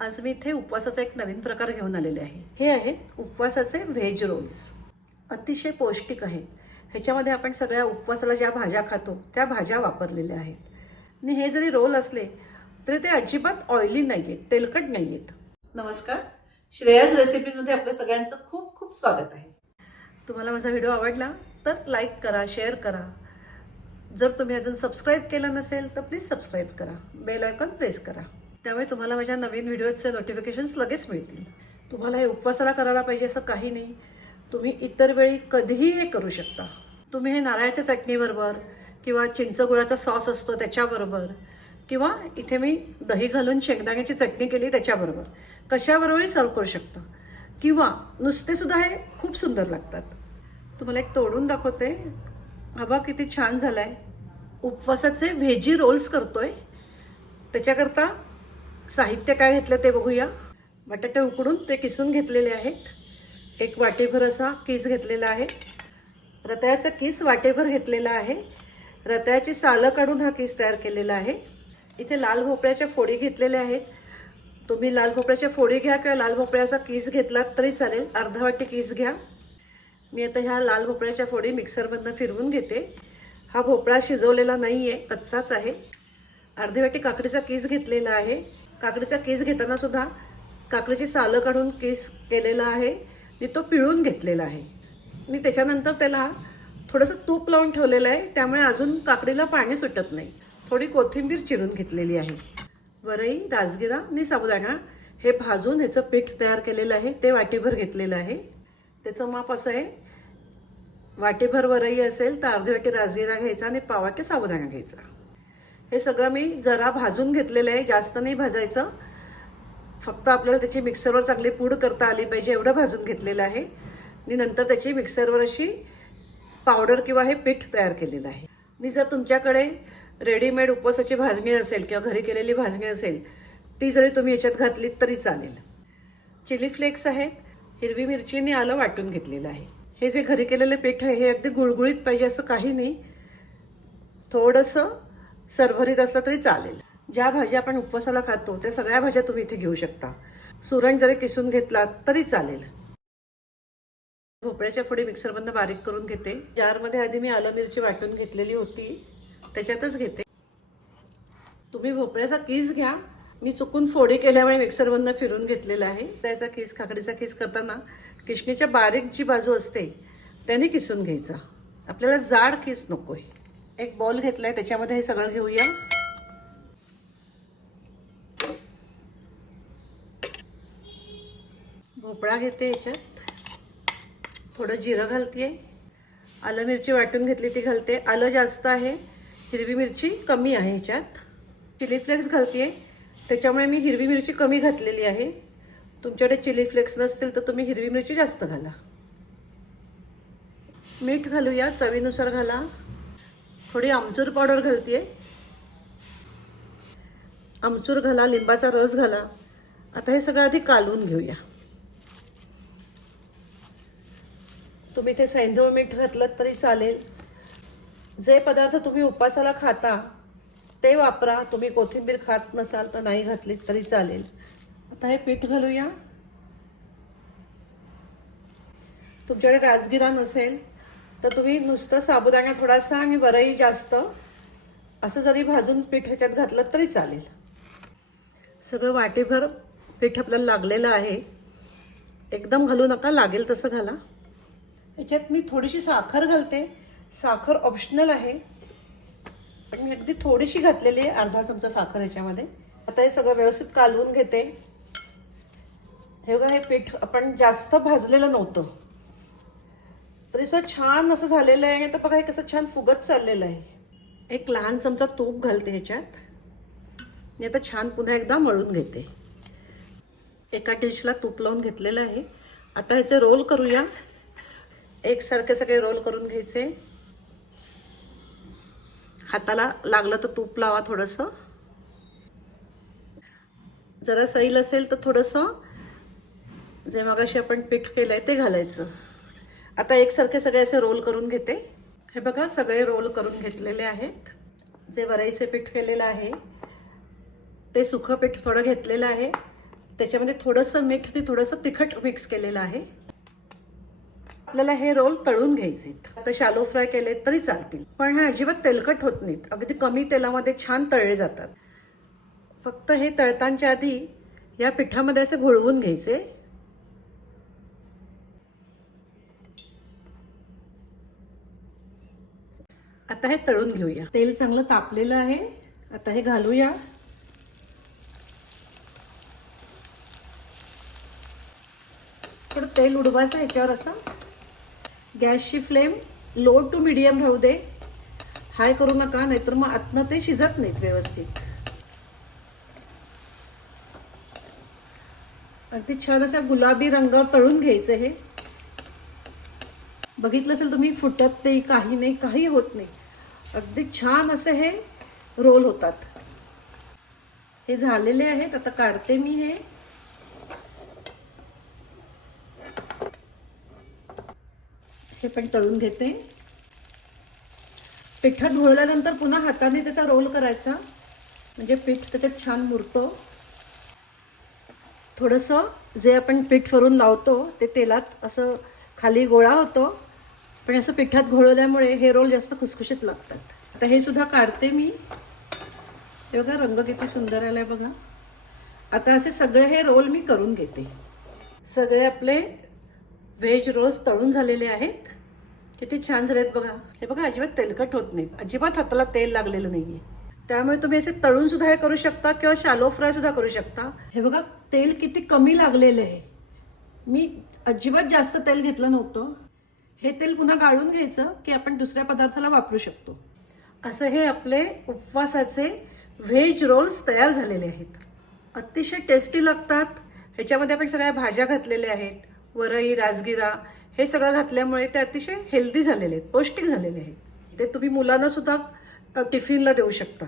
आज मी इथे उपवासाचा एक नवीन प्रकार घेऊन आलेले आहे. हे आहेत उपवासाचे व्हेज रोल्स अतिशय पौष्टिक आहेत ह्याच्यामध्ये आपण सगळ्या उपवासाला ज्या भाज्या खातो त्या भाज्या वापरलेल्या आहेत. आणि हे जरी रोल असले तरी ते अजिबात ऑइली नाही आहेत तेलकट नाही आहेत नमस्कार. श्रेयाज रेसिपीजमध्ये आपल्या सगळ्यांचं खूप खूप स्वागत आहे. तुम्हाला माझा व्हिडिओ आवडला तर लाईक करा शेअर करा. जर तुम्ही अजून सबस्क्राईब केलं नसेल तर प्लीज सबस्क्राईब करा. बेल आयकॉन प्रेस करा. त्यामुळे तुम्हाला माझ्या नवीन व्हिडिओचे नोटिफिकेशन्स लगेच मिळतील. तुम्हाला हे उपवासाला करायला पाहिजे असं काही नाही. तुम्ही इतर वेळी कधीही हे करू शकता. तुम्ही हे नारळाच्या चटणीबरोबर किंवा चिंचगुळाचा सॉस असतो त्याच्याबरोबर किंवा इथे मी दही घालून शेंगदाण्याची चटणी केली त्याच्याबरोबर. कशाबरोबरही सर्व करू शकता. किंवा नुसतेसुद्धा हे खूप सुंदर लागतात. तुम्हाला एक तोडून दाखवते. हवा किती छान झालाय. उपवासाचे व्हेजी रोल्स करतो आहे त्याच्याकरता साहित्य काय घेतलं ते बघूया. बटाटे उकडून ते किसून घेतलेले आहेत. एक वाटीभर असा किस घेतलेला आहे. रताळ्याचा किस वाटेभर घेतलेला आहे. रताळ्याची सालं काढून हा किस तयार केलेला आहे. इथे लाल भोपळ्याच्या फोडी घेतलेल्या आहेत. तुम्ही लाल भोपळ्याच्या फोडी घ्या किंवा लाल भोपळ्याचा किस घेतलात तरी चालेल. अर्धा वाटी किस घ्या. मी आता ह्या लाल भोपळ्याच्या फोडी मिक्सरमधनं फिरवून घेते. हा भोपळा शिजवलेला नाही आहे कच्चाच आहे. अर्धी वाटी काकडीचा किस घेतलेला आहे. काकडीचा केस घेताना सुद्धा काकडीची सालं काढून केस केलेला आहे. मी तो पिळून घेतलेला आहे. मी त्याच्यानंतर त्याला थोडंसं तूप लावून ठेवलेलं आहे. त्यामुळे अजून काकडीला पाणी सुटत नाही. थोडी कोथिंबीर चिरून घेतलेली आहे. वरई राजगिरा आणि साबुदाणा हे भाजून ह्याचं पीठ तयार केलेलं आहे. ते वाटीभर घेतलेलं आहे. त्याचं माप असं आहे. वाटीभर वरई असेल तर अर्धी वाटी राजगिरा घ्यायचा आणि पावाटी साबुदाणा घ्यायचा. हे सगळं मी जरा भाजून घेतलेलं आहे जास्त नाही भाजायचं. फक्त आपल्याला त्याची मिक्सरवर चांगली पूड करता आली पाहिजे एवढं भाजून घेतलेलं आहे. आणि नंतर त्याची मिक्सरवर अशी पावडर किंवा हे पीठ तयार केलेलं आहे. आणि जर तुमच्याकडे रेडीमेड उपवासाची भाजणी असेल किंवा घरी केलेली भाजणी असेल ती जरी तुम्ही याच्यात घातलीत तरी चालेल. चिली फ्लेक्स आहेत हिरवी मिरचीने आलं वाटून घेतलेलं आहे. हे जे घरी केलेलं पीठ आहे हे अगदी गुळगुळीत पाहिजे असं काही नाही. थोडंसं सरभरीत असलं तरी चालेल. ज्या भाज्या आपण उपवासाला खातो त्या सगळ्या भाज्या तुम्ही इथे घेऊ शकता. सुरण जरी किसून घेतलात तरी चालेल. भोपळ्याच्या पुढे मिक्सरमधनं बारीक करून घेते. जारमध्ये आधी मी आलं मिरची वाटून घेतलेली होती. त्याच्यातच घेते. तुम्ही भोपळ्याचा किस घ्या. मी चुकून फोडी केल्यामुळे मिक्सरमधनं फिरून घेतलेला आहे. त्याचा किस काकडीचा किस करताना किशणीच्या बारीक जी बाजू असते त्याने किसून घ्यायचा. आपल्याला जाड किस नको आहे एक बॉल घेतलाय त्याच्यामध्ये हे सगळं घेऊया. भोपळा घेते याच्यात. थोडं जिरं घालते आलं मिरची वाटून घेतली ती घालते. आलं जास्त आहे हिरवी मिरची कमी आहे ह्याच्यात चिली फ्लेक्स घालते त्याच्यामुळे मी हिरवी मिरची कमी घातलेली आहे. तुमच्याकडे चिली फ्लेक्स नसतील तर तुम्ही हिरवी मिरची जास्त घाला. मीठ घालूया चवीनुसार घाला. थोडी आमचूर पावडर घालते आमचूर घाला लिंबाचा रस घाला. आता हे सगळं आधी कालवून घेऊया. तुम्ही ते सैंधव मीठ घातलं तरी चालेल. जे पदार्थ तुम्ही उपासाला खाता ते वापरा. तुम्ही कोथिंबीर खात नसाल तर नाही घातली तरी चालेल. आता हे पीठ घालूया. तुमच्याकडे राजगिरा नसेल तर तुम्ही नुसतं साबुदाणा थोडासा आणि वरही जास्त असं जरी भाजून पीठ ह्याच्यात घातलं तरी चालेल. सगळं वाटेभर पीठ आपल्याला लागलेलं आहे. एकदम घालू नका लागेल तसं घाला. ह्याच्यात मी थोडीशी साखर घालते. साखर ऑप्शनल आहे. मी अगदी थोडीशी घातलेली आहे अर्धा चमचा साखर ह्याच्यामध्ये. आता हे सगळं व्यवस्थित कालवून घेते. हे बघा हे पीठ आपण जास्त भाजलेलं नव्हतं. तरी सुद्धा छान असं झालेलं आहे आणि आता बघा हे कसं छान फुगत चाललेलं आहे. एक लहान चमचा तूप घालते ह्याच्यात. मी आता छान पुन्हा एकदा मळून घेते. एका डिशला तूप लावून घेतलेलं आहे. आता ह्याचे रोल करूया. एकसारखे सगळे रोल करून घ्यायचे. हाताला लागलं तर तूप लावा थोडंसं. जरा सैल असेल तर थोडंसं. जे मगाशी आपण पीठ केलं आहे ते घालायचं. आता एकसारखे सगळे असे रोल करून घेते. हे बघा सगळे रोल करून घेतलेले आहेत. जे वरईचे पीठ केलेलं आहे ते सुखं पीठ थोडं घेतलेलं आहे. त्याच्यामध्ये थोडंसं मीठ ते थोडंसं तिखट मिक्स केलेलं आहे. आपल्याला हे रोल तळून घ्यायचे तर शालो फ्राय केले तरी चालतील. पण हे अजिबात तेलकट होत नाहीत. अगदी कमी तेलामध्ये छान तळले जातात. फक्त हे तळतांच्या आधी या पिठामध्ये असे घोळवून घ्यायचे. आता हे तळून घेऊया. तेल चांगलं तापलेलं आहे. आता हे घालूया. थोडं तेल उडवायचं ह्याच्यावर असं. गॅसची फ्लेम लो टू मिडियम राहू दे. हाय करू नका नाहीतर मग आतनं ते शिजत नाहीत व्यवस्थित. अगदी छान असा गुलाबी रंगावर तळून घ्यायचं हे. बघितलं असेल तुम्ही फुटत नाही काही नाही काही होत नाही. अगदी छान असे हे रोल होतात. हे झालेले आहेत आता काढते मी हे. हे पण तळून घेते. पिठात घोळल्यानंतर पुन्हा हाताने त्याचा रोल करायचा. म्हणजे पीठ त्याच्यात छान मुरतो. थोडंसं जे आपण पीठ वरून लावतो ते तेलात असं खाली गोळा होतो. पण असं पिठात घोळवल्यामुळे हे रोल जास्त खुसखुशीत लागतात. आता हे सुद्धा काढते मी. हे बघा रंग किती सुंदर आलाय बघा. आता असे सगळे हे रोल मी करून घेते. सगळे आपले व्हेज रोल्स तळून झालेले आहेत. किती छान झालेत बघा. हे बघा अजिबात तेलकट होत नाहीत. अजिबात हाताला तेल लागलेलं नाहीये. त्यामुळे तुम्ही असे तळून सुद्धा हे करू शकता किंवा शालो फ्राय सुद्धा करू शकता. हे बघा तेल किती कमी लागलेलं आहे. मी अजिबात जास्त तेल घेतलं नव्हतं. हे तेल पुन्हा गाळून घ्यायचं की आपण दुसऱ्या पदार्थाला वापरू शकतो. असं हे आपले उपवासाचे व्हेज रोल्स तयार झालेले आहेत. अतिशय टेस्टी लागतात. ह्याच्यामध्ये आपण सगळ्या भाज्या घातलेल्या आहेत. वरई राजगिरा हे सगळं घातल्यामुळे ते अतिशय हेल्दी झालेले आहेत. पौष्टिक झालेले आहेत. ते तुम्ही मुलांनासुद्धा टिफिनला देऊ शकता.